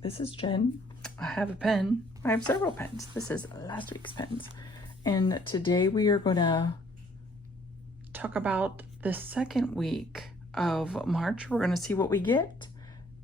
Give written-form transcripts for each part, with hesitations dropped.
This is Jen. I have a pen. I have several pens. This is last week's pens. And today we are going to talk about the second week of March. We're going to see what we get.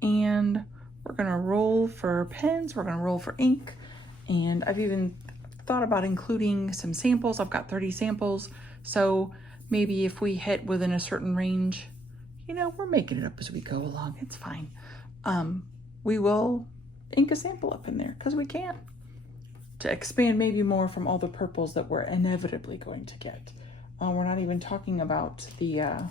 And we're going to roll for pens. We're going to roll for ink. And I've even thought about including some samples. I've got 30 samples. So maybe if we hit within a certain range, you know, we're making it up as we go along. It's fine. We will ink a sample up in there because we can, to expand maybe more from all the purples that we're inevitably going to get. We're not even talking about the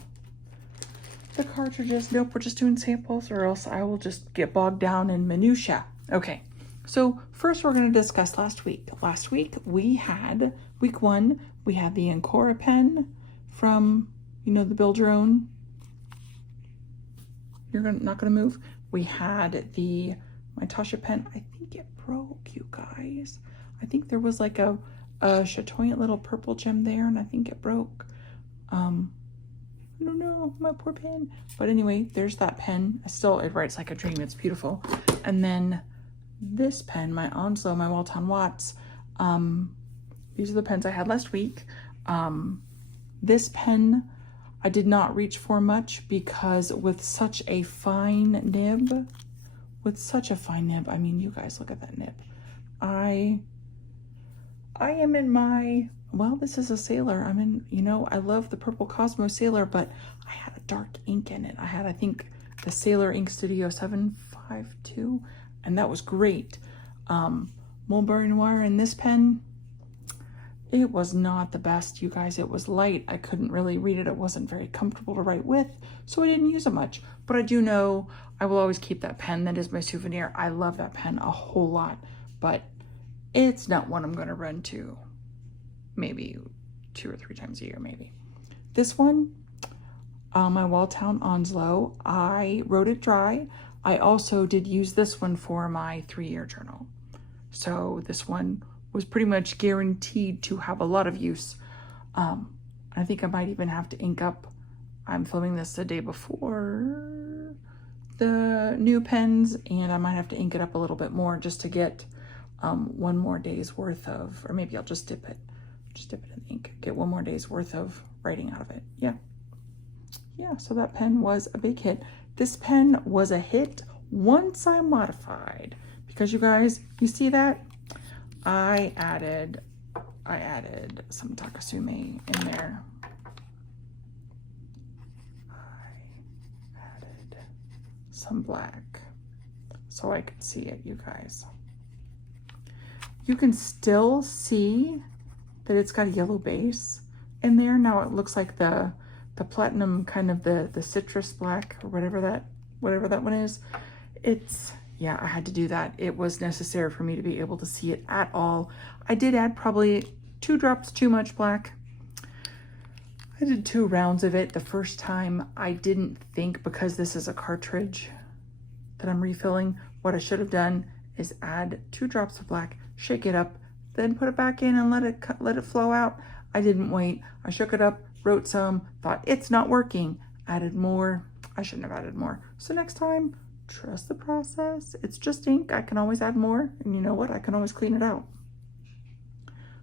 cartridges. Nope, we're just doing samples, or else I will just get bogged down in minutia. Okay, so first we're going to discuss last week. Last week we had, week 1, we had the Ancora pen from, you know, the Build Your Own. You're not going to move. We had the my Tasha pen. I think it broke, you guys. I think there was like a chatoyant little purple gem there, and I think it broke. I don't know, my poor pen. But anyway, there's that pen. It writes like a dream. It's beautiful. And then this pen, my Onslow, my Walton Watts. These are the pens I had last week. This pen I did not reach for much because with such a fine nib, I mean, you guys look at that nib. I am in my, well, this is a Sailor. I'm in, you know, I love the purple Cosmo Sailor, but I had a dark ink in it. I had, I think, the Sailor Ink Studio 752, and that was great. Mulberry Noir in this pen, it was not the best, you guys. It was light. I couldn't really read it. It wasn't very comfortable to write with, so I didn't use it much. But I do know I will always keep that pen. That is my souvenir. I love that pen a whole lot, but it's not one I'm going to run to maybe 2 or 3 times a year, maybe. This one, my Walltown Onslow, I wrote it dry. I also did use this one for my 3-year journal. So this one was pretty much guaranteed to have a lot of use. I think I might even have to ink up. I'm filming this the day before the new pens, and I might have to ink it up a little bit more just to get 1 more day's worth of, or maybe I'll just dip it in ink, get 1 more day's worth of writing out of it. Yeah, so that pen was a big hit. This pen was a hit once I modified, because you guys, you see that? I added some Takasume in there. I added some black so I could see it, you guys. You can still see that it's got a yellow base in there. Now it looks like the platinum, kind of the citrus black, or whatever that one is. Yeah, I had to do that. It was necessary for me to be able to see it at all. I did add probably 2 drops too much black. I did 2 rounds of it. The first time I didn't think, because this is a cartridge that I'm refilling, what I should have done is add 2 drops of black, shake it up, then put it back in and let it flow out. I didn't wait. I shook it up, wrote some, thought it's not working, added more. I shouldn't have added more. So next time, trust the process. It's just ink. I can always add more, and you know what? I can always clean it out.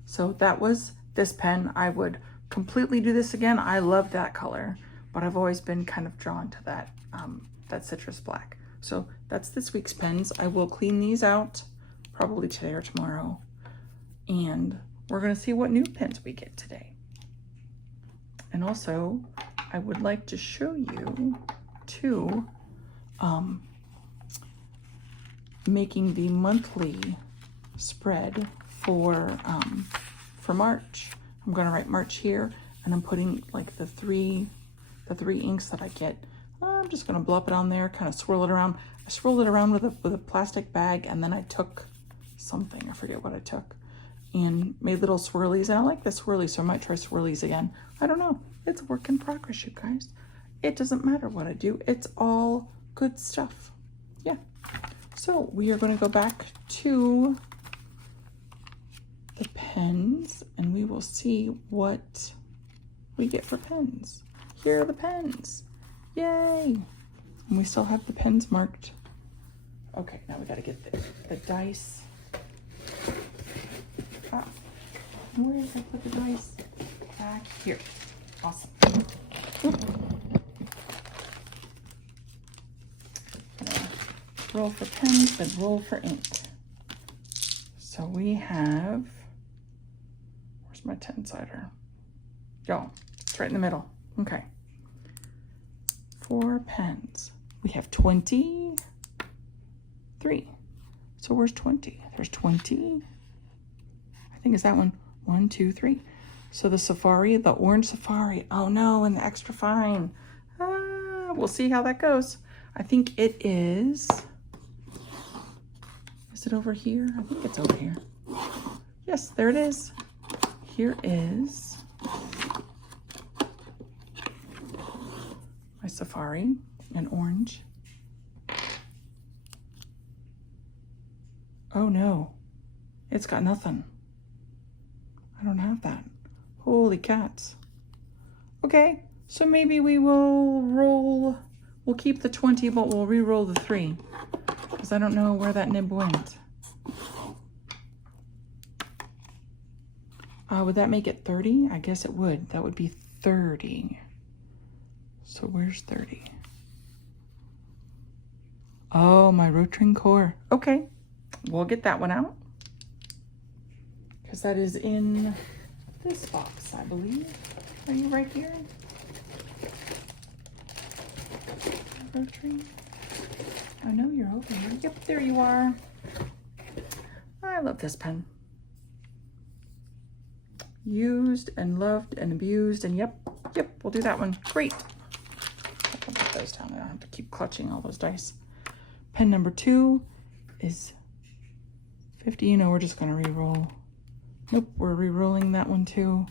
So that was this pen. I would completely do this again. I love that color, but I've always been kind of drawn to that that citrus black. So that's this week's pens. I will clean these out probably today or tomorrow, and we're gonna see what new pens we get today. And also, I would like to show you too, making the monthly spread for March. I'm gonna write March here, and I'm putting like the three inks that I get. I'm just gonna blop it on there, kind of swirl it around. I swirled it around with a plastic bag, and then I took something, I forget what I took, and made little swirlies. And I like the swirlies, so I might try swirlies again. I don't know. It's a work in progress, you guys. It doesn't matter what I do. It's all good stuff. Yeah. So we are going to go back to the pens, and we will see what we get for pens. Here are the pens. Yay! And we still have the pens marked Okay, now we got to get the dice. Ah, where did I put the dice? Back here. Awesome. Roll for pens, then roll for ink. So we have, where's my 10-sider? Yo, it's right in the middle. Okay. 4 pens. We have 23. So where's 20? There's 20. I think it's that one. 1, 2, 3. So the safari, the orange safari. Oh no, and the extra fine. We'll see how that goes. I think it is. Is it over here? I think it's over here. Yes, there it is. Here is my safari in orange. Oh no, it's got nothing. I don't have that. Holy cats. Okay, so maybe we will roll, we'll keep the 20, but we'll re-roll the 3. Because I don't know where that nib went. Would that make it 30? I guess it would. That would be 30. So where's 30? Oh, my Rotring Core. Okay, we'll get that one out. Because that is in this box, I believe. Are you right here? Rotring. I know you're over here. Yep, there you are. I love this pen. Used and loved and abused, and yep, we'll do that one. Great. I'll put those down. I don't have to keep clutching all those dice. Pen number 2 is 50. You know, we're just gonna re-roll. Nope, we're re-rolling that one too.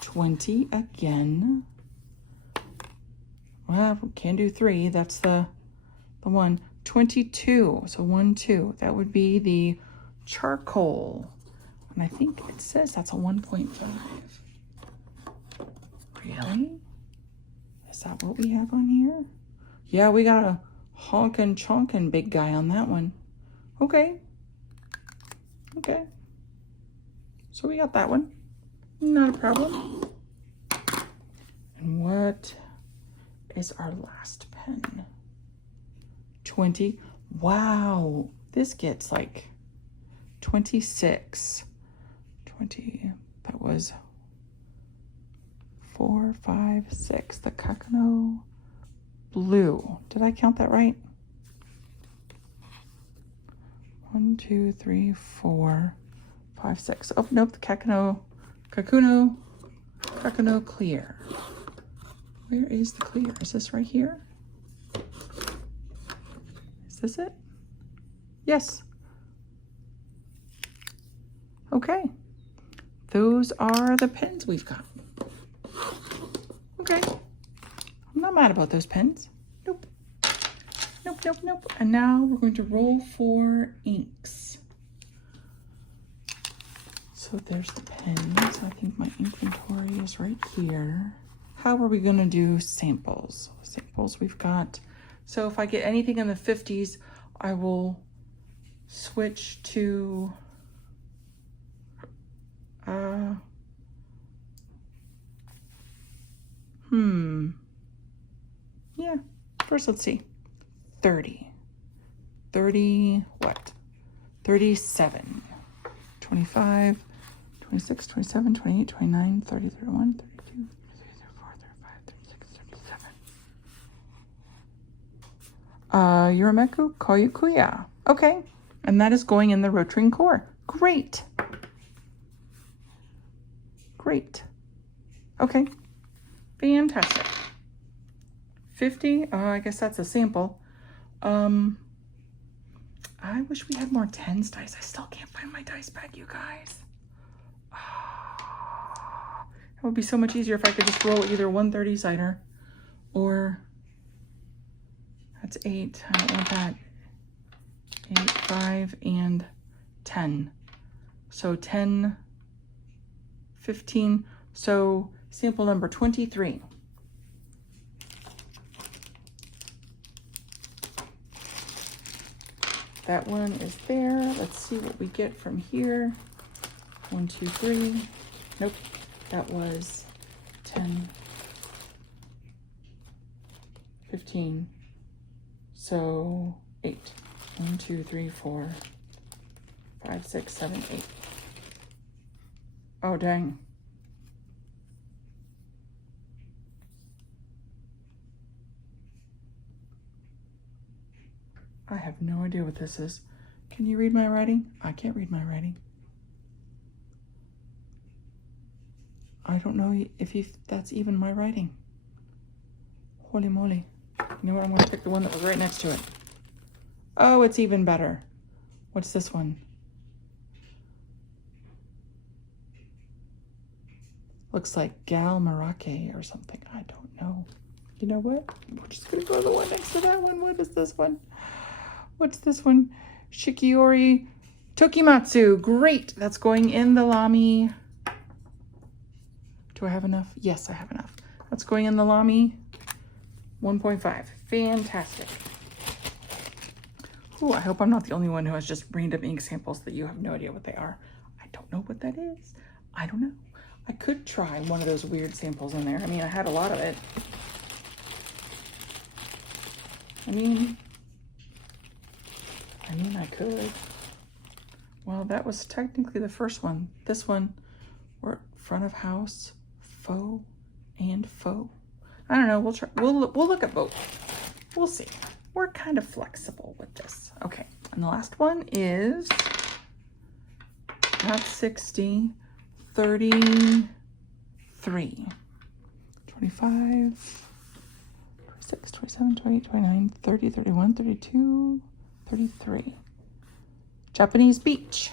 20 again. Well, we can do 3. That's the one. 22. So 1, 2. That would be the charcoal. And I think it says that's a 1.5. Really? Is that what we have on here? Yeah, we got a honkin' chonkin' big guy on that one. Okay. Okay. So we got that one. Not a problem. And what is our last pen? 20. Wow. This gets like 26. 20. That was 4, 5, 6. The Kakuno blue. Did I count that right? 1, 2, 3, 4, 5, 6. Oh, nope. The Kakuno clear. Where is the clear? Is this right here? Is this it? Yes. Okay. Those are the pens we've got. Okay. I'm not mad about those pens. Nope. Nope, nope, nope. And now we're going to roll for inks. So there's the pens. I think my inventory is right here. How are we going to do samples? Samples we've got. So if I get anything in the 50s, I will switch to yeah, first let's see. 30 what? 37, 25, 26, 27, 28, 29, 30, 31, 32, 33, 34, 35, 36, 37. Yurameku Kyokuya. Okay, and that is going in the Rotring Core. Great. Great. Okay, fantastic. 50, I guess that's a sample. I wish we had more 10s dice. I still can't find my dice bag, you guys. It would be so much easier if I could just roll either 130 cider or that's 8. I don't want that. 8, 5, and 10. So 10, 15. So sample number 23. that one is there. Let's see what we get from here. 1, 2, 3. Nope, that was 10, 15. So 8. 1, 2, 3, 4, 5, 6, 7, 8. Oh, dang. I have no idea what this is. Can you read my writing? I can't read my writing. I don't know if that's even my writing. Holy moly. You know what? I'm going to pick the one that was right next to it. Oh, it's even better. What's this one? Looks like Gal Marake or something. I don't know. You know what? We're just going to go to the one next to that one. What is this one? What's this one? Sailor Tokiwa-Matsu. Great. That's going in the Lamy. Do I have enough? Yes, I have enough. That's going in the Lamy 1.5. Fantastic. Ooh, I hope I'm not the only one who has just random ink samples that you have no idea what they are. I don't know what that is. I don't know. I could try one of those weird samples in there. I mean, I had a lot of it. I mean, I could. Well, that was technically the first one. This one, we're front of house, faux, and faux. I don't know. We'll try. We'll look at both. We'll see. We're kind of flexible with this. Okay, and the last one is not 60, 33, 25, 26, 27, 28, 29, 30, 31, 32, 33. Japanese Beech.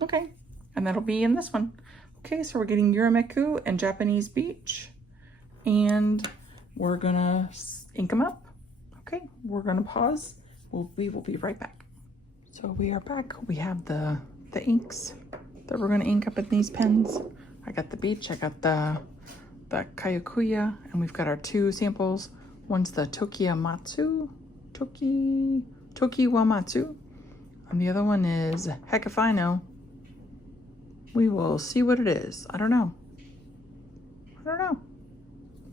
Okay, and that'll be in this one. Okay, so we're getting Yurameku and Japanese Beech, and we're gonna ink them up. Okay, we're gonna pause. We will be right back. So we are back. We have the inks that we're gonna ink up in these pens. I got the Beech, I got the Kyokuya, and we've got our 2 samples. One's the Tokiwa-Matsu, Tokiwa-Matsu, and the other one is, heck if I know. We will see what it is. I don't know.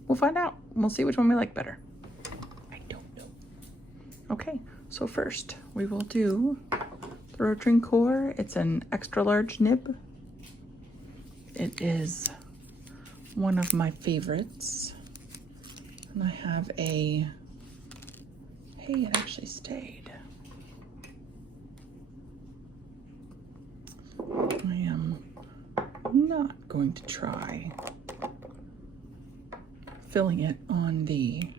We'll find out. We'll see which one we like better. I don't know. Okay, so first we will do the Rotring Core. It's an extra large nib. It is one of my favorites. And I have a, hey, it actually stayed. I am not going to try filling it on the,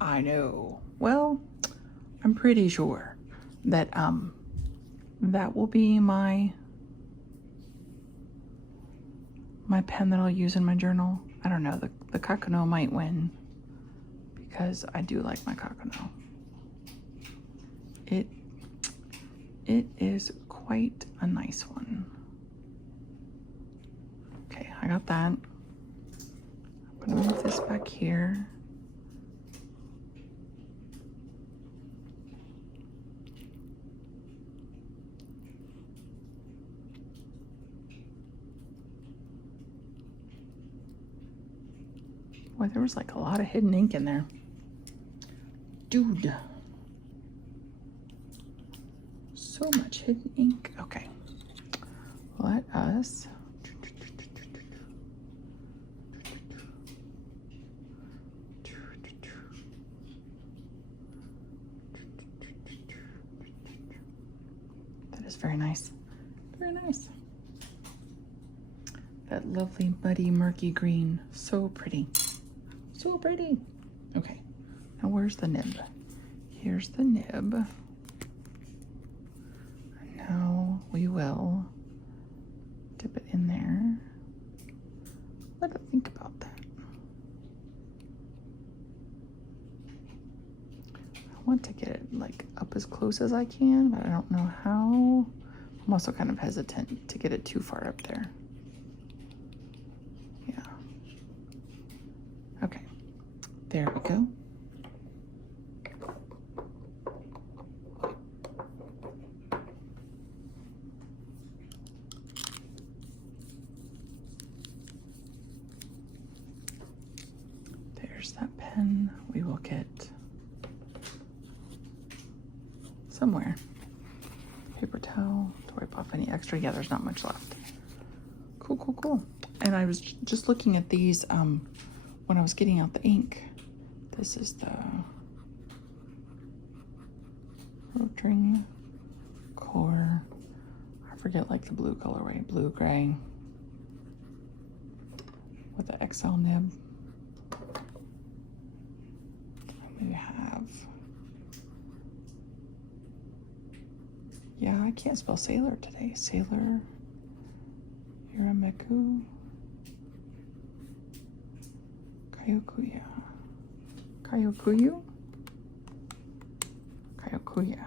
I know. Well, I'm pretty sure that that will be my pen that I'll use in my journal. I don't know, the Kakuno might win because I do like my Kakuno. It is quite a nice one. Okay, I got that. I'm gonna move this back here. Boy, there was like a lot of hidden ink in there. Dude. So much hidden ink. Okay. Let us that is very nice. Very nice. That lovely muddy murky green. So pretty. So pretty. Okay. Now where's the nib? Here's the nib. Now we will dip it in there. Let it think about that. I want to get it like up as close as I can, but I don't know how. I'm also kind of hesitant to get it too far up there. Yeah. Okay. There we go. There's that pen we will get somewhere. Paper towel to wipe off any extra. Yeah, there's not much left. Cool, cool, cool. And I was just looking at these when I was getting out the ink. This is the Rotring Core. I forget like the blue colorway, blue gray with the XL nib. We have, yeah, I can't spell Sailor today. Sailor Yurameku Kyokuya. Kyokuya? Kyokuya.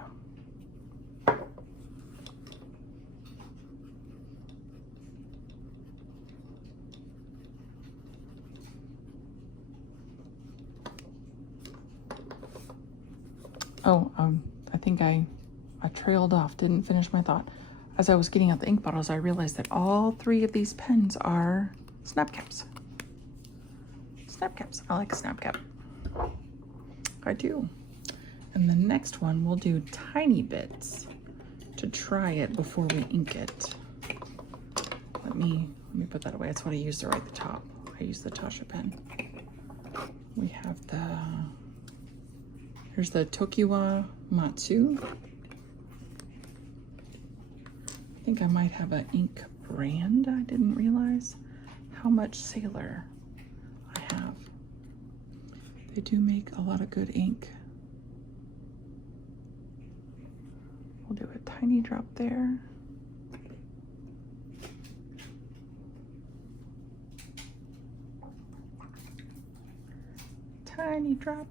Oh, I think I trailed off, didn't finish my thought. As I was getting out the ink bottles, I realized that all 3 of these pens are snap caps. Snap caps. I like a snap cap. I do. And the next one, we'll do tiny bits to try it before we ink it. Let me put that away. That's what I used to write the top. I use the Tasha pen. We have here's the Tokiwa-Matsu. I think I might have an ink brand. I didn't realize how much Sailor I have. They do make a lot of good ink. We'll do a tiny drop there. Tiny drop.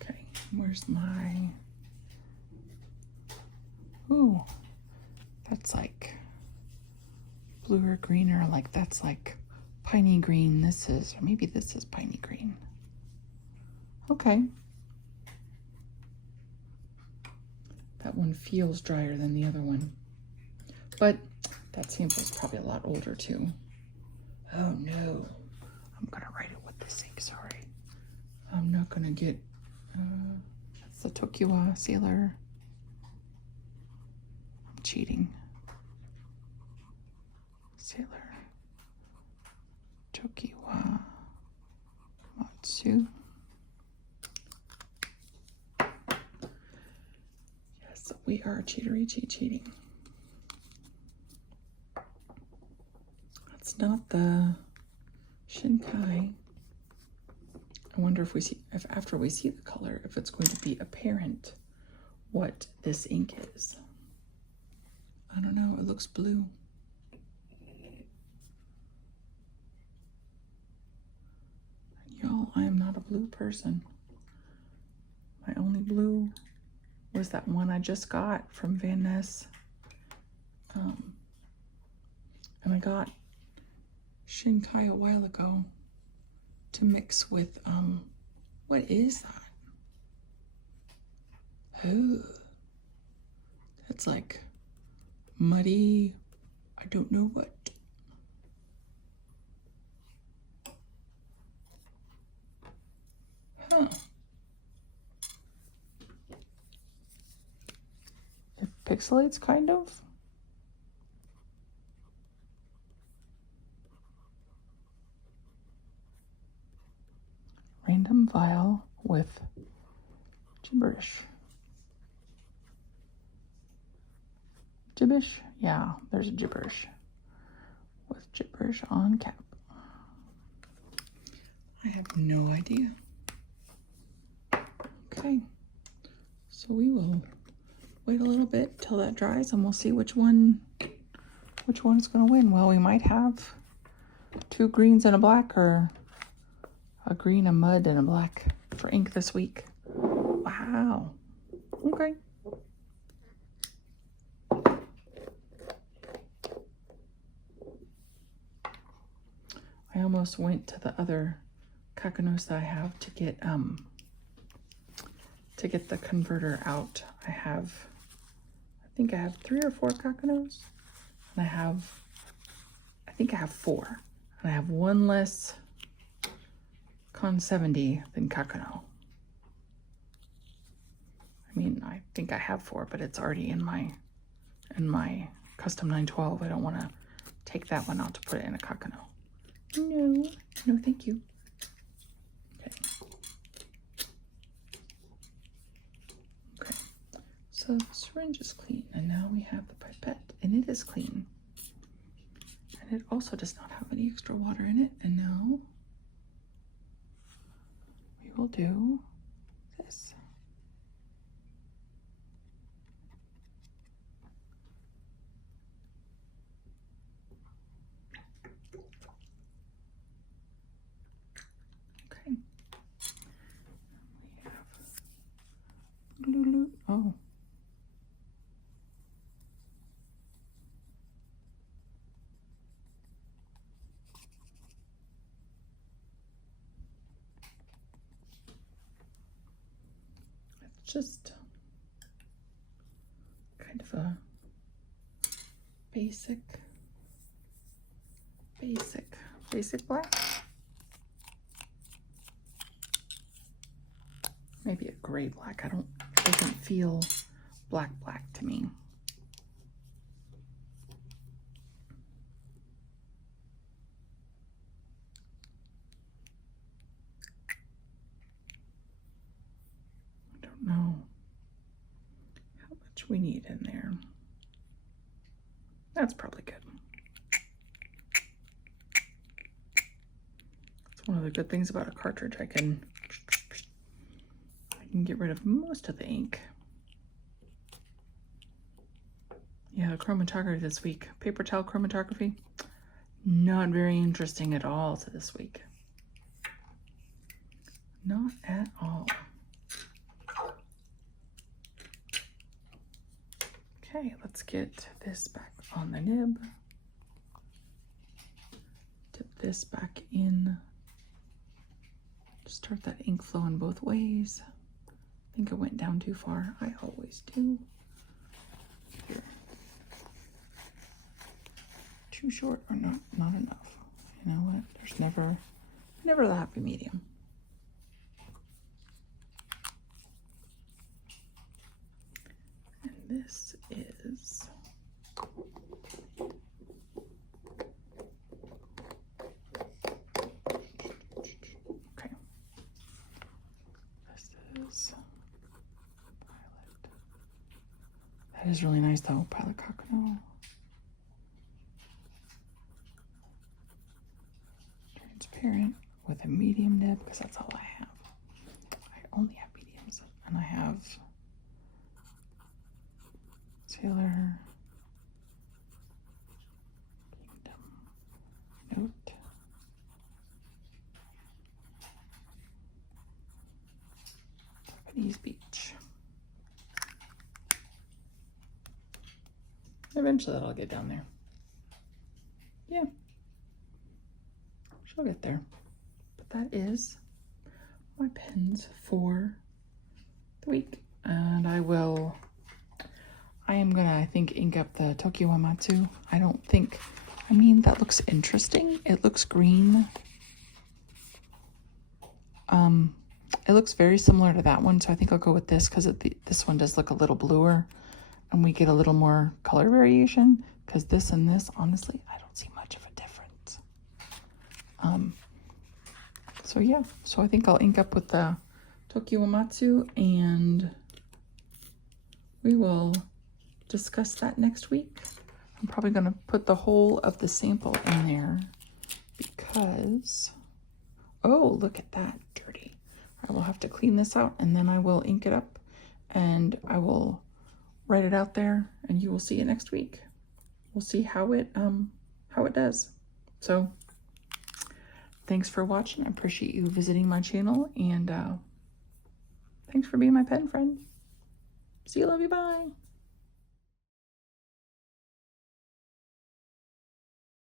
Okay, where's my, ooh, that's like blue or green, or like that's like piney green. This is, or maybe this is piney green. Okay. That one feels drier than the other one, but that sample is probably a lot older too. Oh no, I'm gonna write it with this ink, sorry. I'm not gonna get, that's the Tokiwa Sailor. I'm cheating. Sailor Tokiwa-Matsu. Yes, we are cheating. That's not the Shinkai. I wonder if after we see the color, if it's going to be apparent what this ink is. I don't know, it looks blue. Y'all, I am not a blue person. My only blue was that one I just got from Van Ness. And I got Shinkai a while ago to mix with, what is that? Oh, that's like muddy, I don't know what. Huh. It pixelates kind of. Random vial with gibberish. Gibberish? Yeah, there's a gibberish. With gibberish on cap. I have no idea. Okay, so we will wait a little bit till that dries and we'll see which one's gonna win. Well, we might have 2 greens and a black, or a green, a mud, and a black for ink this week. Wow. Okay. I almost went to the other Kakunos that I have to get the converter out. I think I have 3 or 4 Kakunos. And I think I have 4. And I have 1 less Con 70 than Kakuno. I mean, I think I have 4, but it's already in my custom 912. I don't want to take that one out to put it in a Kakuno. No, no, thank you. Okay. Okay. So the syringe is clean, and now we have the pipette, and it is clean. And it also does not have any extra water in it. And now we will do this. Okay. We have, oh. Just kind of a basic black. Maybe a gray black. It doesn't feel black to me. Know how much we need in there. That's probably good. It's one of the good things about a cartridge. I can get rid of most of the ink. Yeah, chromatography this week. Paper towel chromatography. Not very interesting at all to this week. Not at all. Okay, let's get this back on the nib. Dip this back in. Start that ink flowing both ways. I think I went down too far. I always do. Here. Too short or not enough. You know what? There's never the happy medium. This is okay. This is Pilot. That is really nice though, Pilot Kakuno. Transparent with a medium nib because that's all I have. I only have mediums, and I have Sailor Kingdom Note. Japanese Beech. Eventually that'll get down there. Yeah. She'll get there. But that is my pens for the week. And I am gonna, I think, ink up the Tokiwa-Matsu. I mean, that looks interesting. It looks green. It looks very similar to that one, so I think I'll go with this because this one does look a little bluer and we get a little more color variation, because this and this, honestly, I don't see much of a difference. So yeah, so I think I'll ink up with the Tokiwa-Matsu, and we will discuss that next week. I'm probably going to put the whole of the sample in there because, oh, look at that, dirty. I will have to clean this out, and then I will ink it up, and I will write it out there, and you will see it next week. We'll see how it does. So thanks for watching. I appreciate you visiting my channel, and thanks for being my pen friend. See you, love you, bye.